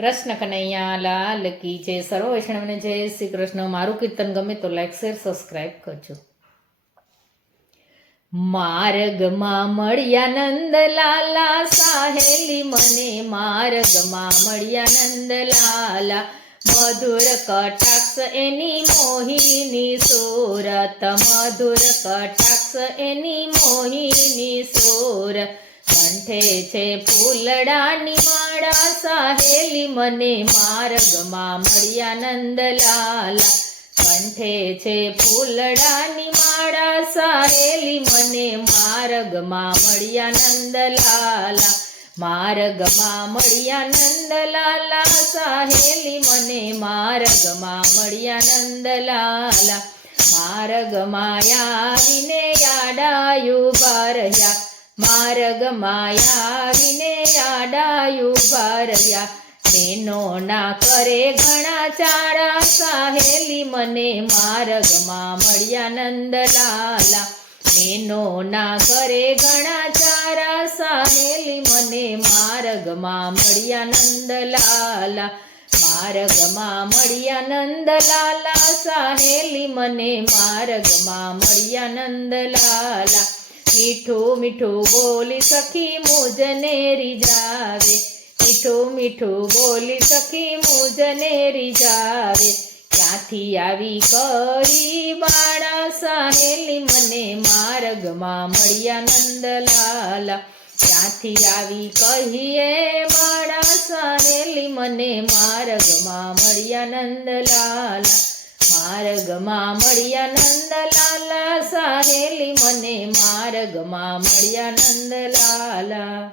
કૃષ્ણ કનૈયા લાલ કી જય. સર્વ વૈષ્ણવને જય શ્રી કૃષ્ણ. મારું કીર્તન ગમે તો લાઈક શેર સબસ્ક્રાઈબ કરજો. માર્ગમાં મળ્યા નંદલાલા સાહેલી મને, માર્ગમાં મળ્યા નંદલાલા, મધુર કટાક્ષ એની મોહિની સોરત, મધુર કટાક્ષ એની મોહિની સોર. કંઠે છે ફૂલડાની માળા સાહેલી મને, માર્ગમાં મળ્યા નંદલાલા. કંઠે છે ફૂલડાની માળા સાહેલી મને, માર્ગમાં મળ્યા નંદલાલા. માર્ગમાં મળ્યા નંદલાલા સાહેલી મને, માર્ગમાં મળ્યા નંદલાલા. માર્ગમાં આવીને આડાયું ભર્યા, માર્ગમાં આવીને આડાયું ભર્યા. બેનો ના કરે ઘણા ચારા સાહેલી મને, માર્ગમાં મળ્યા નંદલાલા. બેનો ના કરે ઘણા ચારા સાહેલી મને, માર્ગમાં મળ્યા નંદલાલા. માર્ગમાં મળ્યા નંદલાલા સાહેલી મને, માર્ગમાં મળ્યા નંદલાલા. મીઠું મીઠું બોલી સખી મુજને રીઝાવે, મીઠું મીઠું બોલી સખી મુજને રીઝાવે. ક્યાંથી આવી કરી બાળા સાહેલી મને, માર્ગમાં મળ્યા નંદલાલા. ક્યાંથી આવી કહીએ બાળા સાહેલી મને, માર્ગમાં મળ્યા નંદલાલા. માર્ગમાં મળ્યા નંદલાલા સાહેલી મને, માર્ગમાં મળ્યા નંદલાલા.